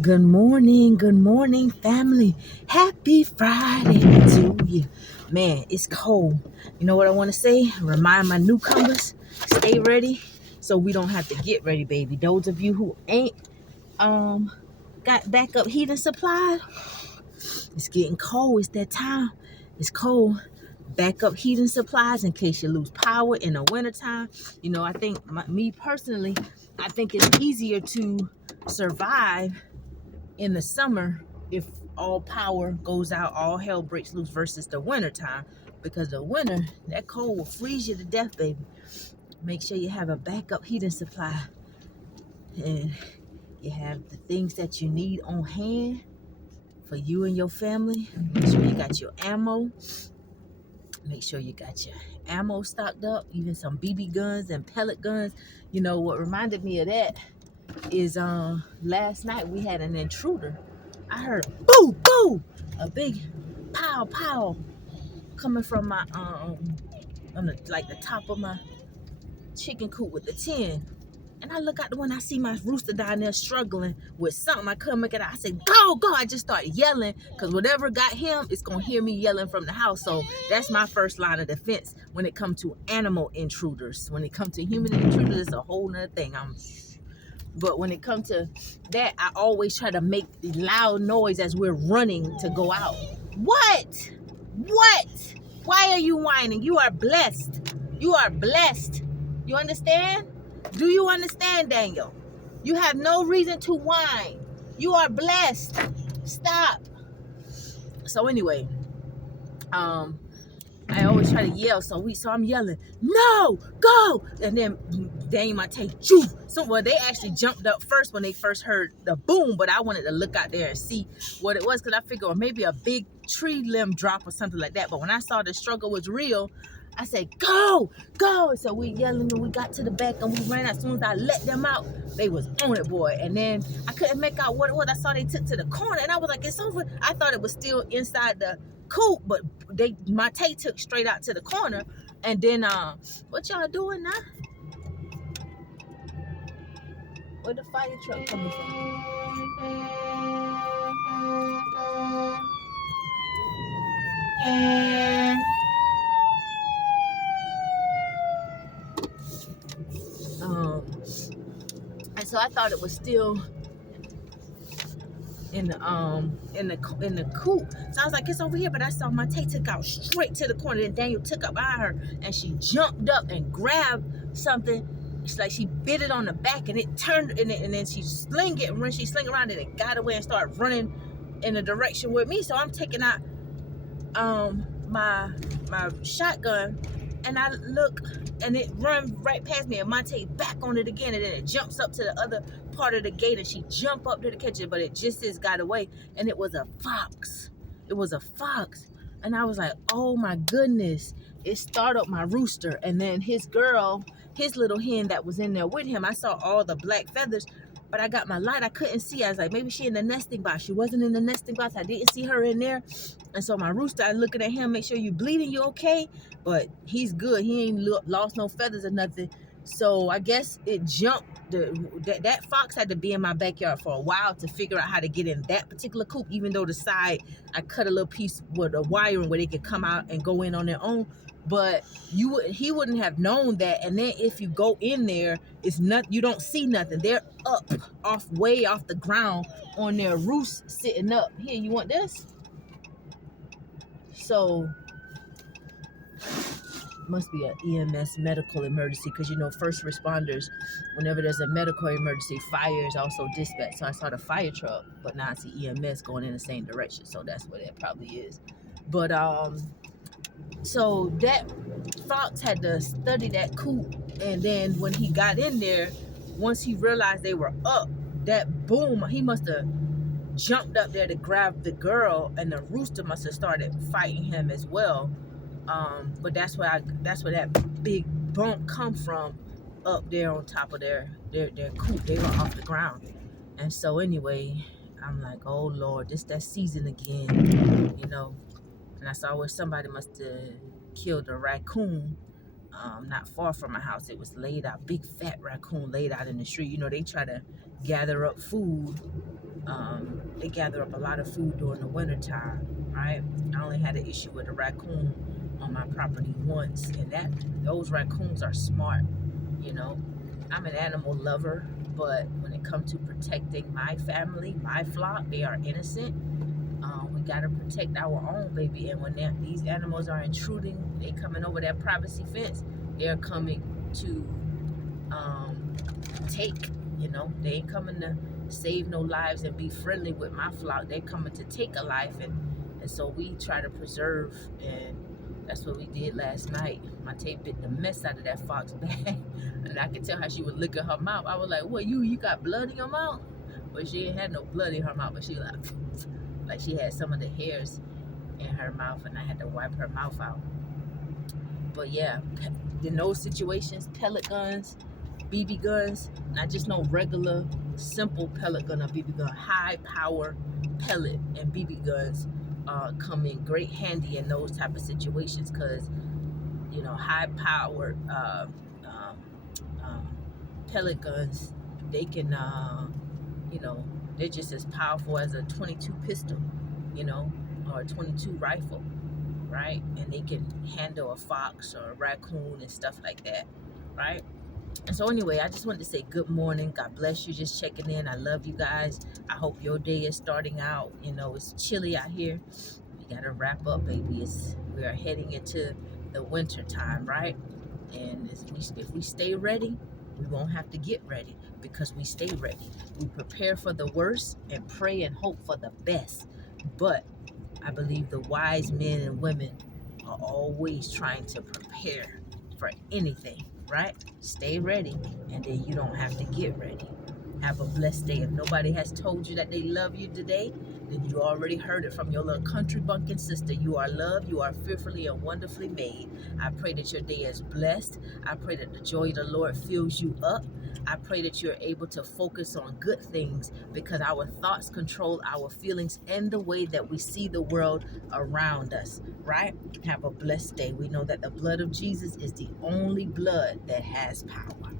Good morning, family. Happy Friday to you. Man, it's cold. You know what I want to say? Remind my newcomers, stay ready so we don't have to get ready, baby. Those of you who ain't got backup heating supply, it's getting cold. It's that time. It's cold. Backup heating supplies in case you lose power in the wintertime. You know, I think me personally, I think it's easier to survive in the summer if all power goes out, all hell breaks loose versus the winter time, because the winter, that cold will freeze you to death, baby. Make sure you have a backup heating supply and you have the things that you need on hand for you and your family. Make sure you got your ammo. Make sure you got your ammo stocked up, even some BB guns and pellet guns. You know what reminded me of that is last night we had an intruder. I heard boo boo, a big pow pow coming from my on the top of my chicken coop with the tin. And I look out the window, I see my rooster down there struggling with something. I couldn't make it out. I said, go, go. I just started yelling because whatever got him, it's going to hear me yelling from the house. So that's my first line of defense when it comes to animal intruders. When it comes to human intruders, it's a whole nother thing. But when it comes to that, I always try to make loud noise as we're running to go out. What? What? Why are you whining? You are blessed. You are blessed. You understand? Do you understand, Daniel? You have no reason to whine. You are blessed. Stop. So anyway, I always try to yell, so I'm yelling, no, go, and then Daniel might take you. They actually jumped up first when they first heard the boom, but I wanted to look out there and see what it was because I figured maybe a big tree limb drop or something like that. But when I saw the struggle was real, I said, go, go. So we yelling and we got to the back and we ran. As soon as I let them out, they was on it, boy. And then I couldn't make out what it was. I saw they took to the corner and I was like, it's over. I thought it was still inside the coop, but my Tay took straight out to the corner. And then what y'all doing now? Where the fire truck coming from? And so I thought it was still in the coop. So I was like, it's over here. But I saw my Tay took out straight to the corner. Then Daniel took up behind her and she jumped up and grabbed something. It's like she bit it on the back and it turned and then she sling it. And when she sling around it got away and started running in a direction with me. So I'm taking out my shotgun and I look and it runs right past me and Monte back on it again and then it jumps up to the other part of the gate and she jumped up to the catch it, but it just got away and it was a fox. It was a fox. And I was like, oh my goodness. It startled my rooster. And then his little hen that was in there with him, I saw all the black feathers, but I got my light. I couldn't see. I was like, maybe she in the nesting box. She wasn't in the nesting box. I didn't see her in there. And so my rooster, I looking at him, make sure you bleeding, you okay? But he's good. He ain't lost no feathers or nothing. So I guess it jumped. That fox had to be in my backyard for a while to figure out how to get in that particular coop, even though the side, I cut a little piece with a wiring where they could come out and go in on their own. But he wouldn't have known that. And then if you go in there, you don't see nothing. They're up way off the ground on their roost sitting up. Here, you want this? So must be an EMS medical emergency because first responders, whenever there's a medical emergency, fire is also dispatched. So I saw the fire truck, but now I see EMS going in the same direction. So that's what it probably is. But so that fox had to study that coop, and then when he got in there, once he realized they were up, that boom, he must have jumped up there to grab the girl, and the rooster must have started fighting him as well. But that's where that big bump come from, up there on top of their coop. They were off the ground. And so anyway, I'm like, oh Lord, this that season again, And I saw where somebody must have killed a raccoon not far from my house. It was laid out, big fat raccoon laid out in the street. They try to gather up food. They gather up a lot of food during the winter time, right? I only had an issue with a raccoon on my property once, and those raccoons are smart. You know, I'm an animal lover, but when it comes to protecting my family, my flock, they are innocent. We gotta protect our own, baby. And when these animals are intruding, they coming over that privacy fence. They're coming to take. You know, they ain't coming to save no lives and be friendly with my flock. They're coming to take a life, and so we try to preserve, and that's what we did last night. My tape bit the mess out of that fox bag, and I could tell how she was licking her mouth. I was like, "What, you got blood in your mouth?" But she ain't had no blood in her mouth, but she like she had some of the hairs in her mouth, and I had to wipe her mouth out. But yeah, in those situations, pellet guns, BB guns, not just no regular simple pellet gun or BB gun, high power pellet and BB guns come in great handy in those type of situations, because you know, high powered pellet guns, they can you know, they're just as powerful as a 22 pistol, you know, or a 22 rifle, right? And they can handle a fox or a raccoon and stuff like that, right? And so anyway, I just wanted to say good morning. God bless you. Just checking in. I love you guys. I hope your day is starting out. You know, it's chilly out here. We got to wrap up, baby. We are heading into the winter time, right? And if we stay ready, we won't have to get ready, because we stay ready. We prepare for the worst and pray and hope for the best. But I believe the wise men and women are always trying to prepare for anything, right? Stay ready, and then you don't have to get ready. Have a blessed day. If nobody has told you that they love you today, then you already heard it from your little country bumpkin sister. You are loved. You are fearfully and wonderfully made. I pray that your day is blessed. I pray that the joy of the Lord fills you up. I pray that you're able to focus on good things, because our thoughts control our feelings and the way that we see the world around us, right? Have a blessed day. We know that the blood of Jesus is the only blood that has power.